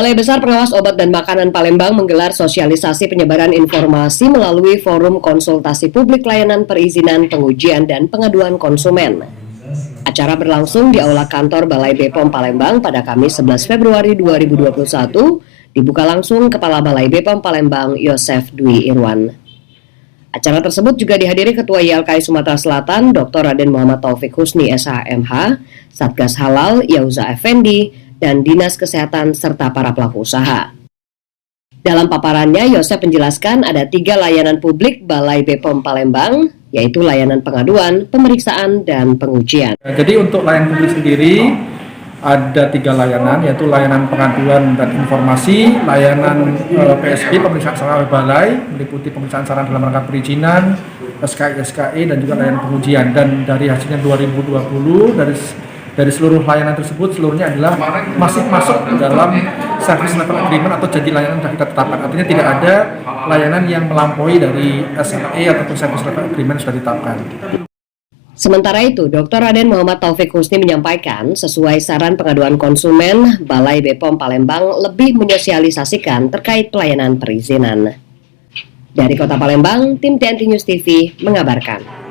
Balai Besar Pengawas Obat dan Makanan Palembang menggelar sosialisasi penyebaran informasi melalui forum konsultasi publik layanan perizinan, pengujian, dan pengaduan konsumen. Acara berlangsung di Aula Kantor Balai BPOM Palembang pada Kamis 11 Februari 2021, dibuka langsung Kepala Balai BPOM Palembang, Yosef Dwi Irwan. Acara tersebut juga dihadiri Ketua YLKI Sumatera Selatan, Dr. Raden Muhammad Taufik Husni SHMH, Satgas Halal, Yauza Effendi, dan Dinas Kesehatan serta para pelaku usaha. Dalam paparannya, Yosef menjelaskan ada 3 layanan publik Balai BPOM Palembang, yaitu layanan pengaduan, pemeriksaan, dan pengujian. Jadi untuk layanan publik sendiri ada 3 layanan, yaitu layanan pengaduan dan informasi, layanan PSB pemeriksaan sarana balai, meliputi pemeriksaan sarana dalam rangka perizinan, SKI, dan juga layanan pengujian. Dan dari hasilnya 2020 dari seluruh layanan tersebut seluruhnya adalah masih masuk dalam service level agreement atau janji layanan yang kita tetapkan. Artinya tidak ada layanan yang melampaui dari SLA ataupun service level agreement sudah ditetapkan. Sementara itu, Dr. Raden Muhammad Taufik Husni menyampaikan sesuai saran pengaduan konsumen, Balai BPOM Palembang lebih menyosialisasikan terkait pelayanan perizinan. Dari Kota Palembang, tim TNT News TV mengabarkan.